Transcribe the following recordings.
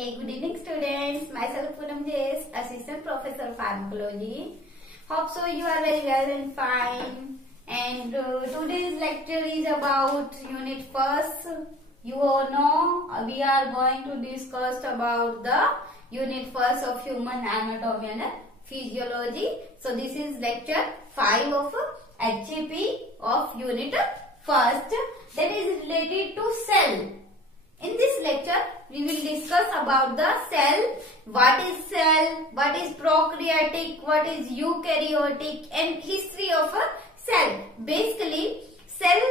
Hey, good evening students. Myself Poonam J.S., Assistant Professor of Pharmacology. Hope so you are very well and fine. And today's lecture is about Unit 1st. You all know we are going to discuss about the Unit 1st of Human Anatomy and Physiology. So this is lecture 5 of HCP of Unit 1st, that is related to cell. In this lecture, we will discuss about the cell, what is prokaryotic, what is eukaryotic, and history of a cell. Basically, cell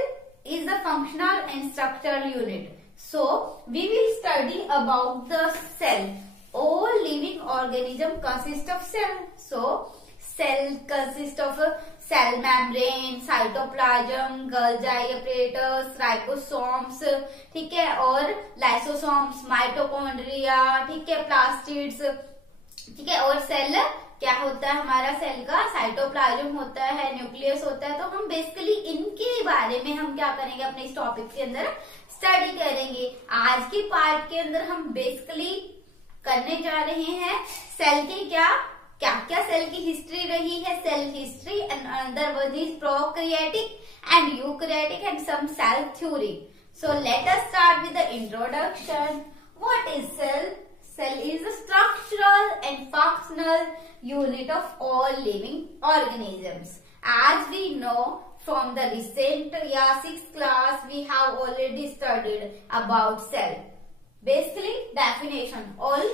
is the functional and structural unit. So, we will study about the cell. All living organism consists of cell. So, cell consists of a cell membrane, cytoplasm, Golgi apparatus, ribosomes, ठीक है, और lysosomes, mitochondria, ठीक है, plastids, ठीक है, और cell क्या होता है हमारा, सेल का साइटोप्लाज्म होता है, न्यूक्लियस होता है. तो हम बेसिकली इनके बारे में हम क्या करेंगे अपने इस टॉपिक के अंदर स्टडी करेंगे. आज के पार्ट के अंदर हम बेसिकली करने जा रहे हैं सेल के क्या क्या सेल की हिस्ट्री रही है, cell history, and another one is prokaryotic and eukaryotic and some cell theory. So let us start with the introduction. What is cell? Cell is a structural and functional unit of all living organisms. As we know from the recent 6th class, we have already studied about cell. Basically, definition. All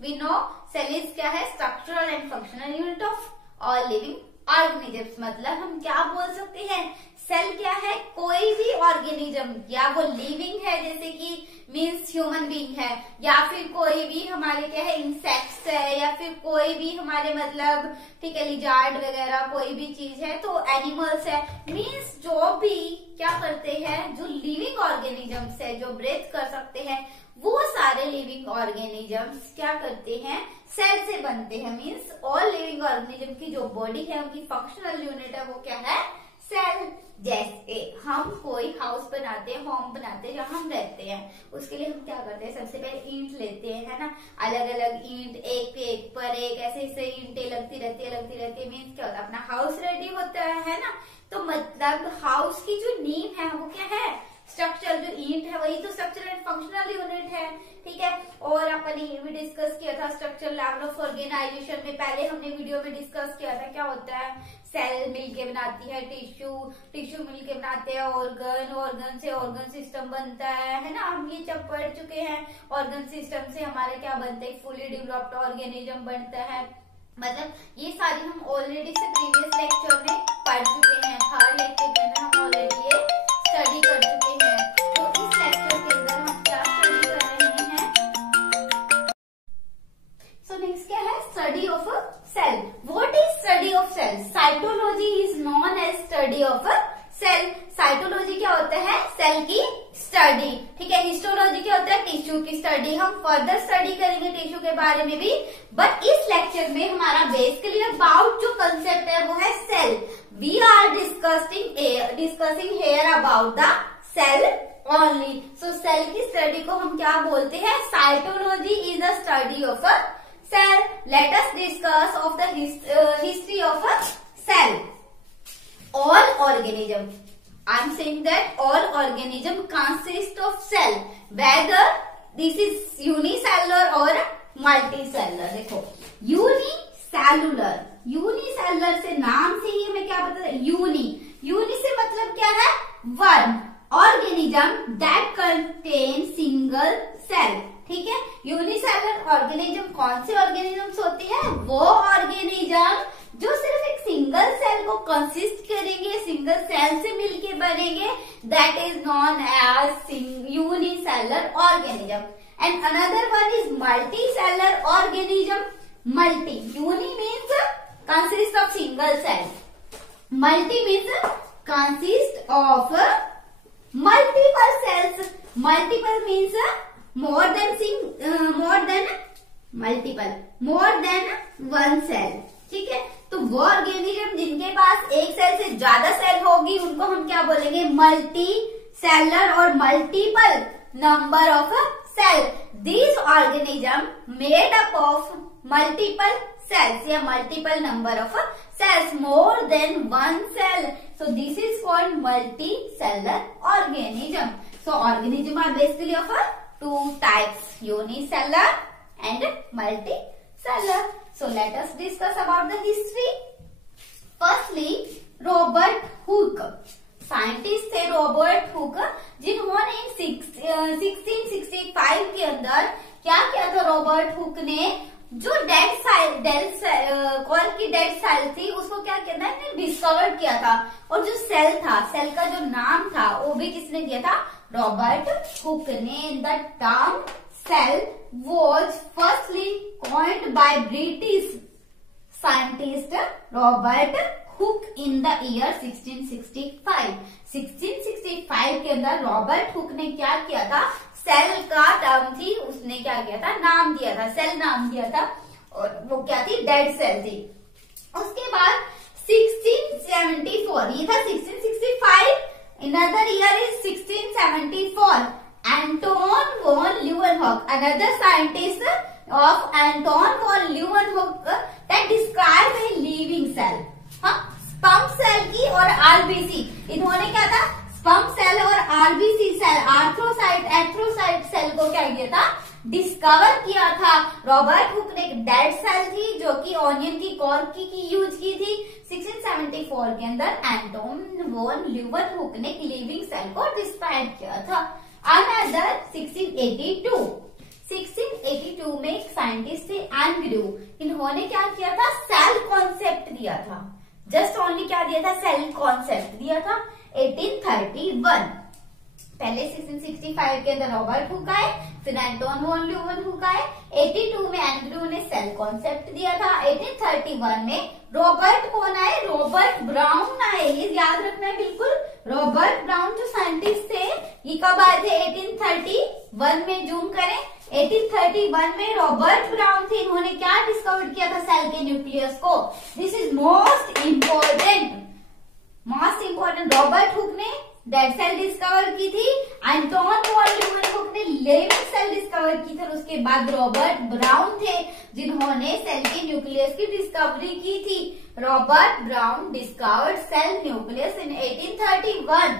we know cell is क्या है? Structural and functional unit of all living organisms. मतलब हम क्या बोल सकते हैं? Cell क्या है? कोई भी ऑर्गेनिज्म, या वो लिविंग है जैसे कि मीन्स ह्यूमन बीइंग है, या फिर कोई भी हमारे क्या है इंसेक्ट्स है, या फिर कोई भी हमारे मतलब ठीक है लिजार्ड वगैरह कोई भी चीज है, तो एनिमल्स है. मीन्स जो भी क्या करते हैं, जो लिविंग ऑर्गेनिजम्स है, जो ब्रेथ कर सकते हैं, वो सारे लिविंग ऑर्गेनिजम्स क्या करते हैं, सेल से बनते हैं. मीन्स ऑल लिविंग ऑर्गेनिज्म की जो बॉडी है उनकी फंक्शनल यूनिट है वो क्या है, सेल. जैसे हम कोई हाउस बनाते हैं, होम बनाते हैं, जहाँ हम रहते हैं, उसके लिए हम क्या करते हैं, सबसे पहले ईंट लेते हैं, है ना, अलग अलग ईंट एक पे एक पर एक ऐसे ईंटें लगती रहती है. मीन्स क्या होता है, अपना हाउस रेडी होता है ना. तो मतलब हाउस की जो नींव है वो क्या है, स्ट्रक्चर. जो ईंट है वही तो स्ट्रक्चर एंड फंक्शनल यूनिट है, ठीक है. और अपन ये भी डिस्कस किया था स्ट्रक्चर लेवल ऑफ ऑर्गेनाइजेशन में, पहले हमने वीडियो में डिस्कस किया था क्या होता है, सेल मिलके बनाती है टिश्यू मिलके बनाते हैं ऑर्गन से ऑर्गन सिस्टम बनता है ना. हम ये सब पढ़ चुके हैं. ऑर्गन सिस्टम से हमारे क्या बनते हैं, फुली डेवलप्ड ऑर्गेनिज्म बनता है. मतलब ये सारी हम ऑलरेडी से प्रीवियस लेक्चर में पढ़ चुके हैं. थर्ड लेक्चर के अंदर हम ऑलरेडी ये स्टडी कर चुके हैं. तो इस लेक्चर के अंदर हम क्या स्टडी कर रहे हैं. सो नेक्स्ट क्या है, study of cell. What is study of cell? Cytology is known as study of cell. Cytology क्या होता है, सेल की स्टडी, ठीक है. हिस्टोलॉजी क्या होता है, टिश्यू की स्टडी. हम फर्दर स्टडी करेंगे टिश्यू के बारे में भी, बट इस लेक्चर में हमारा बेसिकली अबाउट जो कंसेप्ट है वो है cell. We are discussing here about the cell only. So cell की स्टडी को हम क्या बोलते हैं, cytology is the study of cell. Let us discuss of the history of a cell. All organism, I am saying that all organism consist of cell, whether this is unicellular or multicellular. देखो unicellular से नाम से ही हमें क्या पता है, uni से मतलब क्या है, one. Organism that contain single cell, ठीक है. यूनिसेलुलर ऑर्गेनिज्म कौन से ऑर्गेनिजम्स होते हैं, वो ऑर्गेनिज्म जो सिर्फ एक सिंगल सेल को कंसिस्ट करेंगे, सिंगल सेल से मिलके बनेंगे, that is known as unicellular organism. And another one is multicellular organism. Multi, uni means consist of single cell, multi means consist of multiple cells. Multiple means more than one cell, ठीक है. तो वो organism जिनके पास एक cell से ज्यादा cell होगी उनको हम क्या बोलेंगे, मल्टी सेलर और multiple number of cell. These organisms made up of multiple cells या multiple number of cells, more than one cell. So this is called multicellular organism. So organism are basically of two types, unicellular and multicellular. So let us discuss about the history. Firstly, Robert Hooke, scientist थे Robert Hooke, जिन्होंने 1665 के अंदर क्या किया था। Robert Hooke ने जो cork की डेड सेल थी उसको क्या किया था, डिस्कवर किया था। और जो सेल था, सेल का जो नाम था वो भी किसने दिया था, रॉबर्ट हुक ने। The term cell was firstly coined by British scientist Robert Hooke in the year 1665। 1665 के अंदर रॉबर्ट हुक ने क्या किया था, सेल का टर्म थी, उसने क्या किया था, नाम दिया था, सेल नाम दिया था, और वो क्या थी, डेड सेल थी। उसके बाद 1674, ये था 1665, another year is 1674, Anton von Leeuwenhoek, another scientist of Anton von Leeuwenhoek that described a living cell. Sperm cell की और आरबीसी, इन्होंने क्या था, स्पम्प सेल और RBC cell, arthrocyte erythrocyte cell को क्या किया था, डिस्कवर किया था। रॉबर्ट हुक ने एक डेड सेल थी जो कि ऑनियन की कॉर्क की यूज की थी। 1674 के अंदर एंटोन वॉन ल्यूवेनहुक ने एक लिविंग सेल को डिस्क्राइब किया था। अनदर 1682 में एक साइंटिस्ट थे एंग्रू, इन्होंने क्या किया था, सेल कॉन्सेप्ट दिया था। जस्ट ओनली क्या दिया था, सेल कॉन्सेप्ट दिया था। 1831 पहले 1665 के अंदर रॉबर्ट हुक आए, फिर एंटोन वॉन ल्यूवेनहुक आए। 82 में एंग्रू ने सेल कॉन्सेप्ट दिया था। 1831 में रॉबर्ट कौन आए, रॉबर्ट ब्राउन आए, ये याद रखना है बिल्कुल। रॉबर्ट ब्राउन जो साइंटिस्ट थे ये कब आए थे, 1831 में, जूम करें 1831 में रॉबर्ट ब्राउन थे, इन्होंने क्या डिस्कवर किया था, सेल के न्यूक्लियस को। This is most important. Robert Hooke ने डेड सेल डिस्कवर की थी, एंटोन वॉन ल्यूवेनहुक ने लिविंग सेल डिस्कवर की थी, और उसके बाद रॉबर्ट ब्राउन थे जिन्होंने सेल के न्यूक्लियस की डिस्कवरी की थी। Robert Brown discovered cell nucleus in 1831।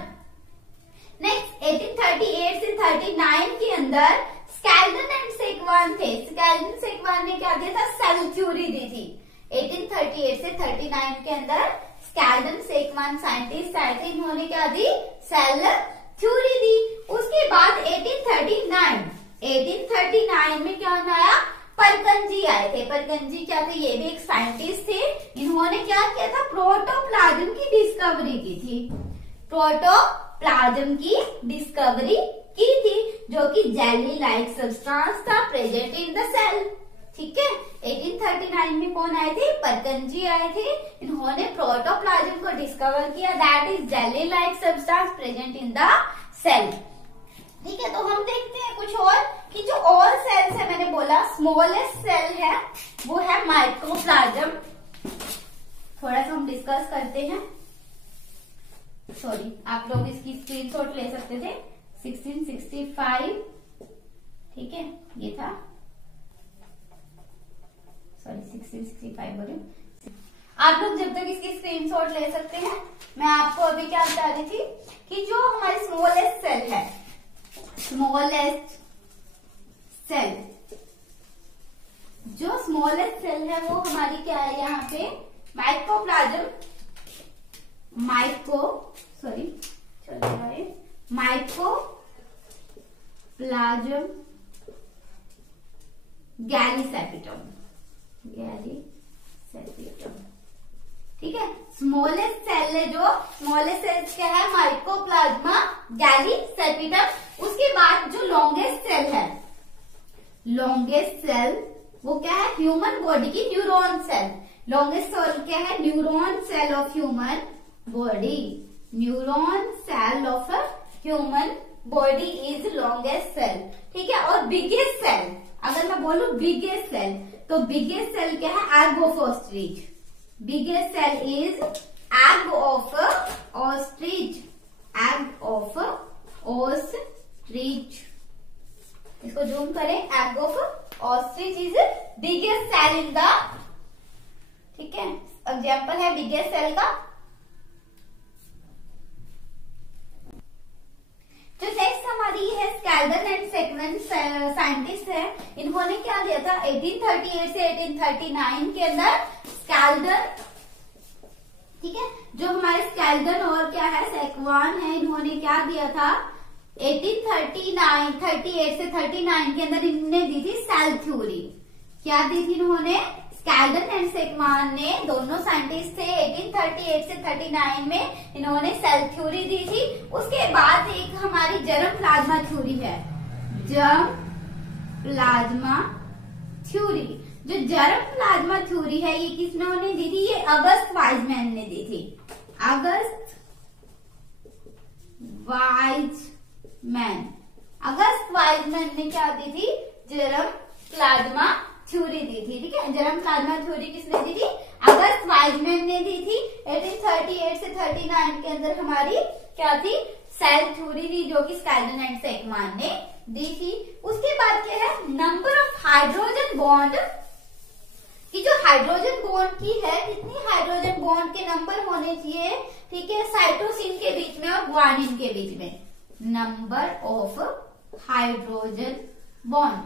Next 1838 से 39 के अंदर स्केल्टन एंड सेकवान थे। स्केल्टन सेकवान ने क्या दिया था, सेल थ्योरी दी थी। 1838 से 39 के अंदर स्केल्टन सेकवान साइंटिस्ट आए थे, इन्होंने क्या दी, सेल थ्योरी दी। उसके बाद 1839 में क्या आया, परकंजी आए थे। परकंजी क्या थे, ये भी एक साइंटिस्ट थे, इन्होंने क्या किया था, प्रोटोप्लाज्म की डिस्कवरी की थी। प्रोटोप्लाज्म की डिस्कवरी की थी, जो कि जेली लाइक सब्सटेंस था प्रेजेंट इन द सेल। ठीक है, 1839 में कौन आए थे, परकंजी आए थे, इन्होंने प्रोटोप्लाज्म को डिस्कवर किया, that is jelly like substance present in the cell. ठीक है, तो हम देखते हैं कुछ और कि जो और सेल्स है, मैंने बोला स्मॉलेस्ट सेल है वो है माइक्रोप्लाज्म। थोड़ा सा हम डिस्कस करते हैं। सॉरी, आप लोग इसकी स्क्रीनशॉट ले सकते थे। 1665, ठीक है, ये था, सॉरी 1665 बोले। आप लोग जब तक इसकी स्क्रीनशॉट ले सकते हैं, मैं आपको अभी क्या बता रही थी कि जो हमारी स्मॉलेस्ट सेल है, स्मॉलेस्ट सेल, जो स्मॉलेस्ट सेल है वो हमारी क्या है, यहाँ पे माइक्रोप्लाज्म, माइक्रोप्लाज्म गैलीसेपिटम। ठीक है, स्मॉलेस्ट सेल है, जो स्मॉलेस्ट सेल क्या है, माइक्रोप्लाज्मा गैलीसेपिटम। उसके बाद जो लॉन्गेस्ट सेल है, लॉन्गेस्ट सेल वो क्या है, ह्यूमन बॉडी की न्यूरॉन सेल। लॉन्गेस्ट सेल क्या है, neuron cell of human body. Neuron cell of human body is longest cell. ठीक है, और बिगेस्ट सेल, अगर मैं बोलूं बिगेस्ट सेल, तो बिगेस्ट सेल क्या है, egg of ostrich. Biggest cell is egg of ostrich, egg of ostrich. इसको जूम करें, egg of ostrich is biggest cell in the, ठीक है, एग्जाम्पल है बिगेस्ट सेल का। जो नेक्स्ट हमारी है स्कैल्डन एंड सेकवन साइंटिस्ट है, इन्होंने क्या दिया था 1838 से 1839 के अंदर स्कैल्डन, ठीक है, जो हमारे स्कैल्डन और क्या है सेकवान है, इन्होंने क्या दिया था 38 से 39 के अंदर इन्होंने दी थी सेल थ्योरी। क्या दी थी इन्होंने, स्कैल्डन एंड सेकवान ने, दोनों साइंटिस्ट थे, 1838 से 39 में इन्होंने सेल थ्योरी दी थी। उसके बाद एक हमारी जर्म प्लाज्मा थ्योरी है, जर्म प्लाज्मा थ्योरी। जो जर्म प्लाज्मा थ्योरी है ये किसने दी थी, ये अगस्त वाइजमैन ने दी थी, अगस्त वाइजमैन ने क्या दी थी, जर्म प्लाज्मा थ्योरी दी थी, ठीक है। जर्म प्लाज्मा थ्योरी किसने दी थी, अगस्त वाइजमैन ने दी थी। 1838 से 39 के अंदर हमारी क्या थी, सेल थ्योरी थी, जो कि स्कैल्डन एंड सेकवान ने दी थी। उसके बाद क्या है, नंबर ऑफ हाइड्रोजन बॉन्ड, कि जो हाइड्रोजन बॉन्ड की है, कितनी हाइड्रोजन बॉन्ड के नंबर होने चाहिए, ठीक है, साइटोसिन के बीच में और ग्वानिन के बीच में। नंबर ऑफ हाइड्रोजन बॉन्ड,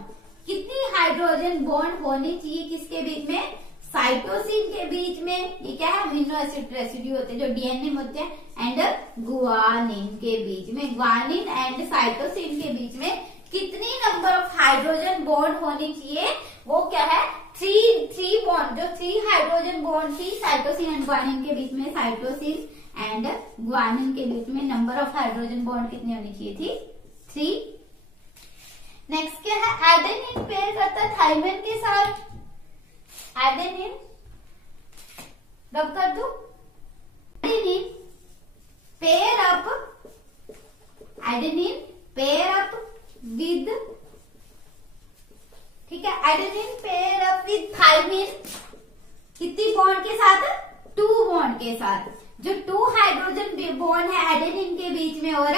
कितनी हाइड्रोजन बॉन्ड होनी चाहिए किसके बीच में, साइटोसिन के बीच में, ये क्या है अमीनो एसिड रेसिड्यू होते हैं जो डीएनए में होते हैं, एंड ग्वानिन के बीच में, ग्वानिन एंड साइटोसिन के बीच में कितनी नंबर ऑफ हाइड्रोजन बॉन्ड होनी चाहिए, वो क्या है थ्री बॉन्ड, जो 3 हाइड्रोजन बॉन्ड थी साइटोसिन एंड ग्वानिन के बीच में, साइटोसिन एंड ग्वानिन के बीच में नंबर ऑफ हाइड्रोजन बॉन्ड कितनी होनी चाहिए थी, 3। नेक्स्ट क्या है, एडेनिन पेयर करता है थाइमिन के साथ, एडेनिन रब कर दो, एडेनिन पेयर अप विद, ठीक है, adenine pair up with thymine, कितनी बॉन्ड के साथ, 2 बॉन्ड के साथ। जो 2 हाइड्रोजन बॉन्ड है एडेनिन के बीच में और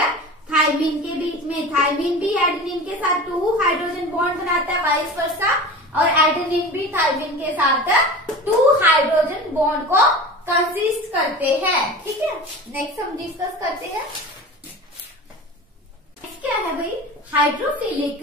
थाइमिन के बीच में, थाइमिन भी एडेनिन के साथ 2 हाइड्रोजन बॉन्ड बनाता है, वाइस वर्सा, और एडेनिन भी थाइमिन के साथ 2 हाइड्रोजन बॉन्ड को कंसिस्ट करते हैं, ठीक है। नेक्स्ट हम डिस्कस करते हैं, क्या है भाई, हाइड्रोफिलिक,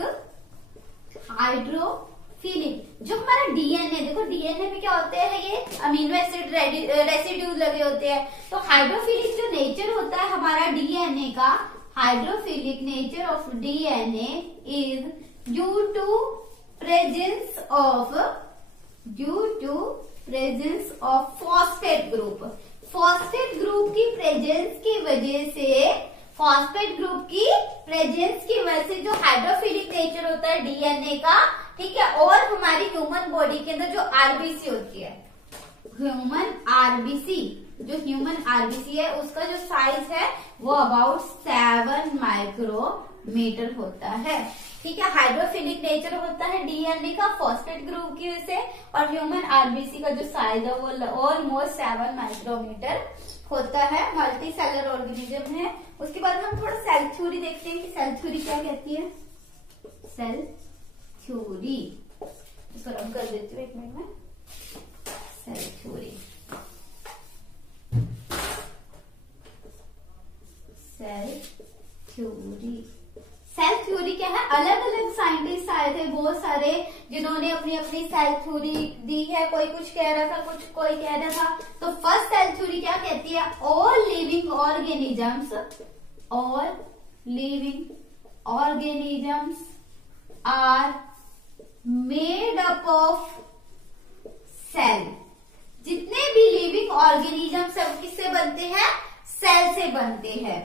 जो हमारा डीएनए, देखो डीएनए में क्या होते हैं, ये अमीनो एसिड रेसिड्यूज लगे होते हैं। तो हाइड्रोफिलिक जो नेचर होता है हमारा डीएनए का, hydrophilic nature of DNA is due to presence of phosphate group. Phosphate group की प्रेजेंस की वजह से, फॉस्फेट ग्रुप की प्रेजेंस की वजह से जो हाइड्रोफिलिक नेचर होता है डीएनए का, ठीक है, और हमारी ह्यूमन बॉडी के अंदर जो आरबीसी होती है, ह्यूमन आरबीसी है, उसका जो साइज है वो अबाउट 7 माइक्रोमीटर होता है, ठीक है। हाइड्रोफिलिक नेचर होता है डीएनए का फॉस्फेट ग्रुप की वजह से, और ह्यूमन आरबीसी का जो साइज है वो ऑलमोस्ट 7 माइक्रोमीटर होता है। मल्टी सेलर ऑर्गेनिज्म है। उसके बाद हम थोड़ा सेल थ्योरी देखते हैं कि सेल थ्योरी क्या कहती है। सेल थ्योरी इसको रब कर देती हूँ 1 मिनट में। सेल थ्योरी, सेल थ्योरी क्या है, अलग अलग साइंटिस्ट आए थे बहुत सारे, जिन्होंने अपनी अपनी सेल थ्योरी दी है। कोई कुछ कह रहा था, कोई कह रहा था। तो फर्स्ट सेल थ्योरी क्या कहती है, all living organisms are made up of cell. जितने भी लिविंग ऑर्गेनिजम्स है वो किससे बनते हैं, सेल से बनते हैं,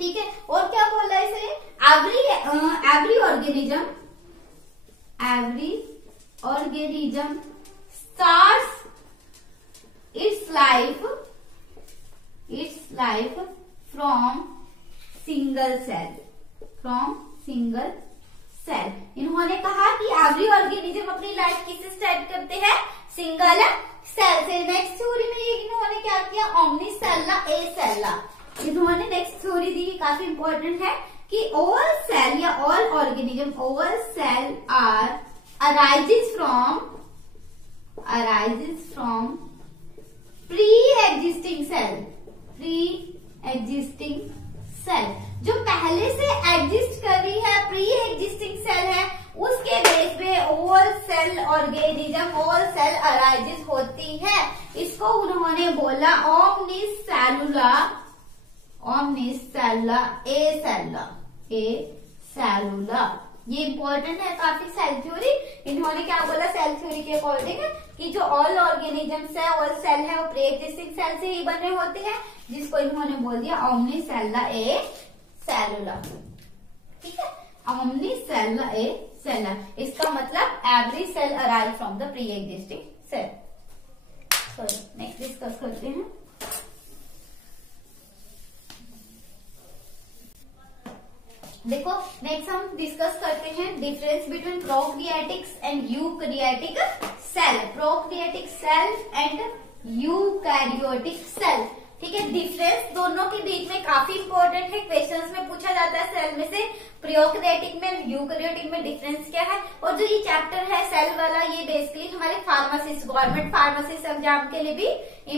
ठीक है। और क्या बोला है इसे, every organism starts its life from single cell. इन्होंने कहा कि एवरी ऑर्गेनिज्म अपनी लाइफ किससे स्टार्ट करते हैं, सिंगल सेल से। नेक्स्ट थ्योरी में इन्होंने क्या किया, ओमनी सेल्ला ए सेल्ला। इन्होंने नेक्स्ट थ्योरी दी, काफी इंपॉर्टेंट है। कि ऑल सेल या all organism, all cell are arises from pre existing cell, जो पहले से एग्जिस्ट कर रही है, प्री एग्जिस्टिंग सेल है, उसके बेस पे all cell organism, all cell arises होती है। इसको उन्होंने बोला ओमनिसेल्युला एसेल्युला। ये इंपॉर्टेंट है काफी सेल थ्योरी। इन्होंने क्या बोला सेल थ्योरी के अकॉर्डिंग कि जो ऑल ऑर्गेनिजम्स है, ऑल सेल है, वो प्री एक्जिस्टिंग सेल से ही बने होते हैं, जिसको इन्होंने बोल दिया ओमनिसेल्युला एसेल्युला। ठीक है, ओमनिसेल्युला एसेल्युला, इसका मतलब every cell arrive from the pre existing cell. Sorry, next discuss करते हैं। देखो नेक्स्ट हम डिस्कस करते हैं difference between prokaryotics and eukaryotic cell. Prokaryotic cell and eukaryotic cell, ठीक है। डिफरेंस दोनों के बीच में काफी इंपॉर्टेंट है, क्वेश्चंस में पूछा जाता है सेल में से प्रोकैरियोटिक में, यूकैरियोटिक में डिफरेंस क्या है। और जो ये चैप्टर है सेल वाला, ये बेसिकली हमारे फार्मासिस्ट, गवर्नमेंट फार्मासिस्ट एग्जाम के लिए भी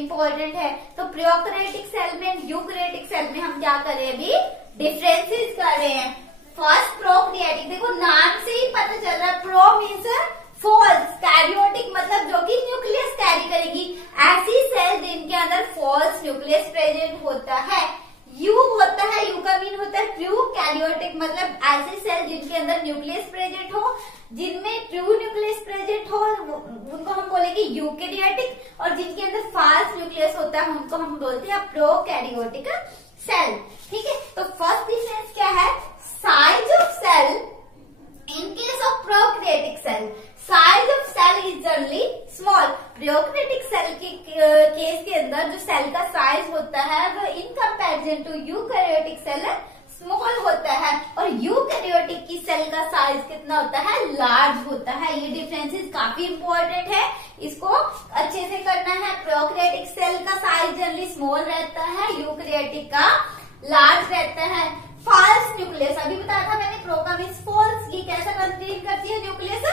इम्पोर्टेंट है। तो प्रोकैरियोटिक सेल में, यूकैरियोटिक सेल में हम क्या कर रहे हैं, अभी डिफरेंसेस कर रहे हैं। फर्स्ट प्रोकैरियोटिक, देखो नाम से ही पता चल रहा है, प्रो मीन्स फॉल्स, कैरियोटिक मतलब जो कि न्यूक्लियस कैरी करेगी, ऐसी सेल जिनके अंदर फॉल्स न्यूक्लियस प्रेजेंट होता है। यू होता है, यू का मीन होता है ट्रू कैरियोटिक, मतलब ऐसी सेल जिनके अंदर न्यूक्लियस प्रेजेंट हो, जिनमें ट्रू न्यूक्लियस प्रेजेंट हो, उनको हम बोलेंगे यूकैरियोटिक। और जिनके अंदर फॉल्स न्यूक्लियस होता है, उनको हम बोलते हैं प्रोकैरियोटिक सेल। ठीक है, तो फर्स्ट डिफरेंस क्या है, size of cell in case of prokaryotic cell, size of cell is generally small. Prokaryotic cell के केस के अंदर जो सेल का साइज होता है वो in comparison to eukaryotic cell small होता है, और यूकैरियोटिक की सेल का साइज कितना होता है, लार्ज होता है। ये डिफरेंसेस काफी इंपॉर्टेंट है, इसको अच्छे से करना है। प्रोकैरियोटिक सेल का साइज जनरली स्मॉल रहता है, यूकैरियोटिक का लार्ज रहता है। फॉल्स न्यूक्लियस, अभी बताया था मैंने, प्रो का मीन्स फॉल्स, ये कैसा कंटेन करती है न्यूक्लियस,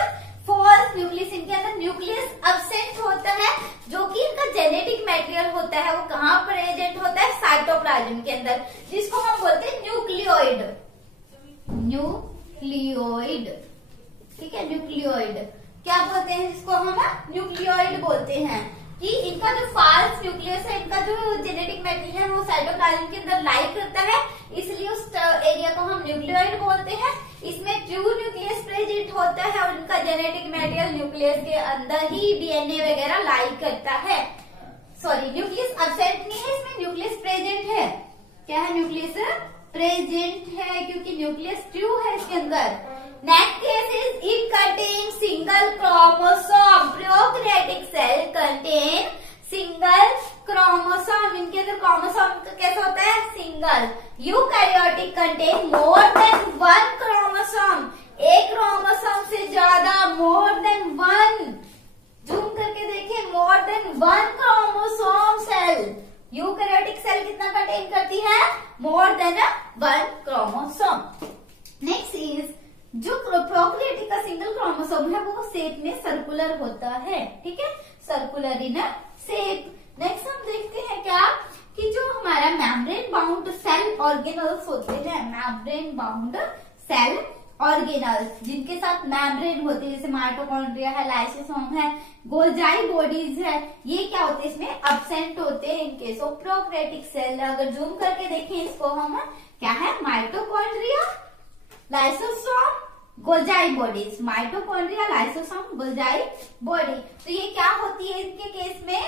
फॉल्स न्यूक्लियस। इनके अंदर न्यूक्लियस अब्सेंट होता है, जो कि इनका जेनेटिक मटेरियल होता है, वो कहाँ प्रेजेंट होता है, साइटोप्लाज्म के अंदर, जिसको हम बोलते हैं न्यूक्लियोइड। न्यूक्लियोइड, ठीक है, न्यूक्लियोइड क्या बोलते हैं, जिसको हम न्यूक्लियोइड बोलते हैं। कि इनका जो फॉल्स न्यूक्लियस है, इनका जो जेनेटिक मटेरियल है, वो साइटोप्लाज्म के अंदर लाई करता है, इसलिए उस एरिया को हम न्यूक्लियोइड बोलते हैं। इसमें ट्रू न्यूक्लियस प्रेजेंट होता है, और इनका जेनेटिक मटेरियल न्यूक्लियस के अंदर ही डीएनए वगैरह लाई करता है। सॉरी, न्यूक्लियस अब्सेंट नहीं है, इसमें न्यूक्लियस प्रेजेंट है। क्या है, न्यूक्लियस प्रेजेंट है, क्योंकि न्यूक्लियस ट्रू है इसके अंदर। Next case is it contain single chromosome. Prokaryotic cell contain single chromosome, इनके अंदर क्रोमोसोम कैसा होता है, single. Eukaryotic contain more than one chromosome, एक क्रोमोसोम से ज्यादा, मोर देन वन। जूम करके देखिए, more than one chromosome cell. Eukaryotic cell कितना कंटेन करती है, more than one chromosome. Next is जो प्रोकैरियोटिक का सिंगल क्रोमोसोम है, वो शेप में सर्कुलर होता है, ठीक है, सर्कुलर इन शेप। नेक्स्ट हम देखते हैं क्या, कि जो हमारा मेम्ब्रेन बाउंड सेल ऑर्गेनल्स होते हैं, मेम्ब्रेन बाउंड सेल ऑर्गेनल्स, जिनके साथ मेम्ब्रेन होते हैं, जैसे माइटोकॉन्ड्रिया है, लाइसोसोम है, गोल्जाई बॉडीज है, ये क्या होते हैं, इसमें अब्सेंट होते हैं in case of prokaryotic cell. अगर जूम करके देखें इसको हम, क्या है, mitochondria, lysosome, Golgi bodies, mitochondria, lysosome, Golgi body. तो ये क्या होती है इनके केस में,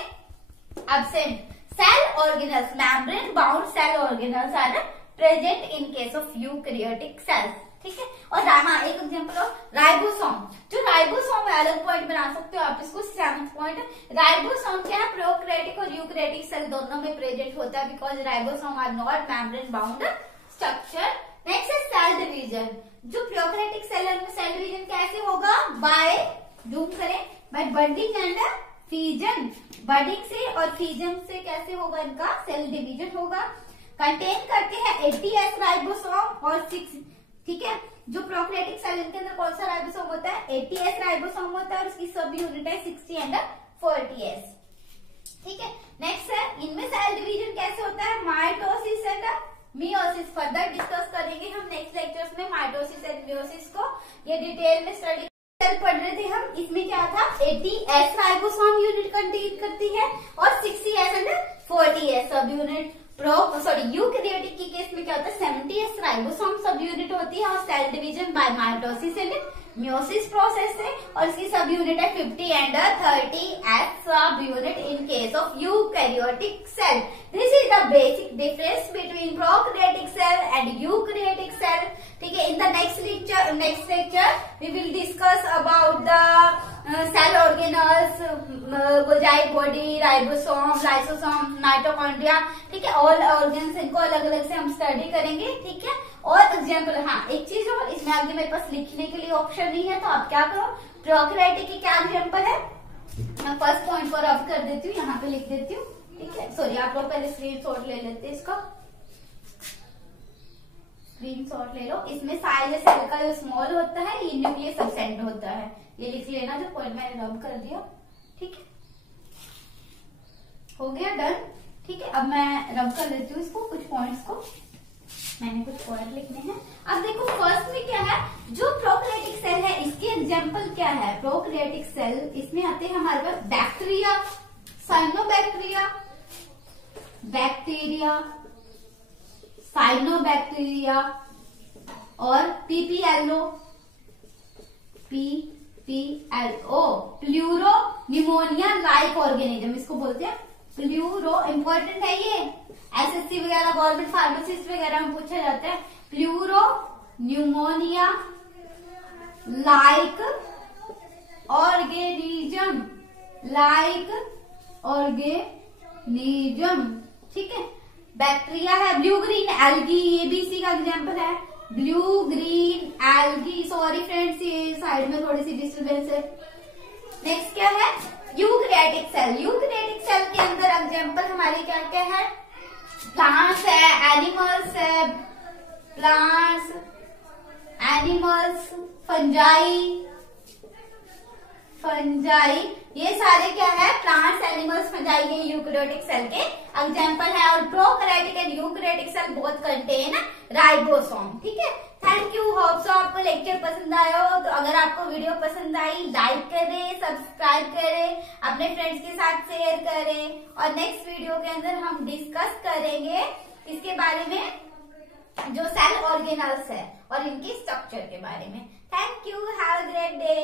absent. Cell organelles, membrane bound cell organelles are present in case of eukaryotic cells, ठीक है। और हाँ, एक एग्जांपल ऑफ राइबोसोम। जो राइबोसोम है, अलग पॉइंट बना सकते हो आप इसको, 7th पॉइंट। राइबोसोम क्या है, प्रोकैरियोटिक और यूकैरियोटिक सेल दोनों में प्रेजेंट होता है, because ribosome are not membrane bound structure. Next है सेल डिवीजन। जो प्रोकैरियोटिक सेल में सेल डिवीजन कैसे होगा, बाय, जूम करें, by budding and fission. Budding से और फीजन से कैसे होगा, इनका सेल डिवीजन होगा। कंटेन करते हैं 80S राइबोसोम और 6, ठीक है। जो प्रोकैरियोटिक सेल इनके अंदर कौन सा राइबोसोम होता है, 80S राइबोसोम होता है और उसकी सब यूनिट है 60 एंड 40S, ठीक है। नेक्स्ट है इनमें सेल डिवीजन कैसे होता है, mitosis and meiosis. Further discuss करेंगे हम नेक्स्ट लेक्चर्स में माइटोसिस एंड मियोसिस को, ये डिटेल में स्टडी सेल पढ़ रहे थे हम। इसमें क्या था, 80S राइबोसोम यूनिट कंटेन करती है और 60S एंड 40S सब यूनिट। यूकैरियोटिक की केस में क्या होता है, 70S राइबोसोम सब यूनिट होती है और cell division by mitosis and meiosis process है और इसकी सब यूनिट है 50 and 30S sub unit in case of eukaryotic cell. This is the basic difference between prokaryotic cell and eukaryotic cell, ठीक है। In the next lecture we will discuss about the cell organelles, Golgi body, ribosome, lysosome, mitochondria, ठीक है। All organs इनको अलग अलग से हम study करेंगे, ठीक है। और एग्जाम्पल, हाँ एक चीज और, इसमें आगे मेरे पास लिखने के लिए ऑप्शन नहीं है तो आप क्या करो, प्रोकैरियोटिक की क्या एग्जाम्पल है, मैं फर्स्ट पॉइंट को रब कर देती हूँ, यहाँ पे लिख देती हूँ, ठीक है। सॉरी, आप लोग पहले स्क्रीनशॉट ले लेते हैं इसका, स्क्रीनशॉट ले लो। इसमें साइज सेल का जो स्मॉल होता है ये न्यूक्लियस एब्सेंट होता है, ये लिख लेना जो पॉइंट मैंने रब कर दिया, ठीक है। हो गया डन, ठीक है। अब मैं रब कर लेती हूँ इसको, कुछ पॉइंट्स को, मैंने कुछ पॉइंट लिखने हैं। अब देखो फर्स्ट में क्या है, जो प्रोकैरियोटिक सेल है इसके एग्जांपल क्या है, प्रोकैरियोटिक सेल इसमें आते हैं हमारे पास बैक्टीरिया, साइनोबैक्टीरिया, बैक्टीरिया, साइनोबैक्टीरिया और PPLO, pleuro pneumonia like organism, इसको बोलते हैं प्लूरो। इंपॉर्टेंट है ये, एसएससी वगैरह गवर्नमेंट फार्मासिस्ट वगैरह में पूछा जाता है। प्लूरो न्यूमोनिया लाइक ऑर्गेनिज्म, ठीक है। बैक्टीरिया है, ब्लू ग्रीन एल्गी, ये भी इसी का एग्जाम्पल है, blue green algae. Sorry friends, ये साइड में थोड़ी सी डिस्टर्बेंस है। नेक्स्ट क्या है, यूकैरियोटिक सेल। यूकैरियोटिक सेल के अंदर एग्जाम्पल हमारे क्या क्या है, प्लांट्स है, एनिमल्स है, प्लांट्स, एनिमल्स, फंजाई, ये सारे क्या है, प्लांट्स, एनिमल्स, फंजाई, ये यूकैरियोटिक सेल के एग्जाम्पल है। और prokaryotic and eukaryotic cell both contain ribosome, ठीक है। थैंक यू, होप सो आपको लेक्चर पसंद आया हो। तो अगर आपको वीडियो पसंद आई लाइक करें, सब्सक्राइब करें, अपने फ्रेंड्स के साथ शेयर करें और नेक्स्ट वीडियो के अंदर हम डिस्कस करेंगे इसके बारे में जो सेल ऑर्गेनल्स है और इनके स्ट्रक्चर के बारे में। Thank you, have a great day.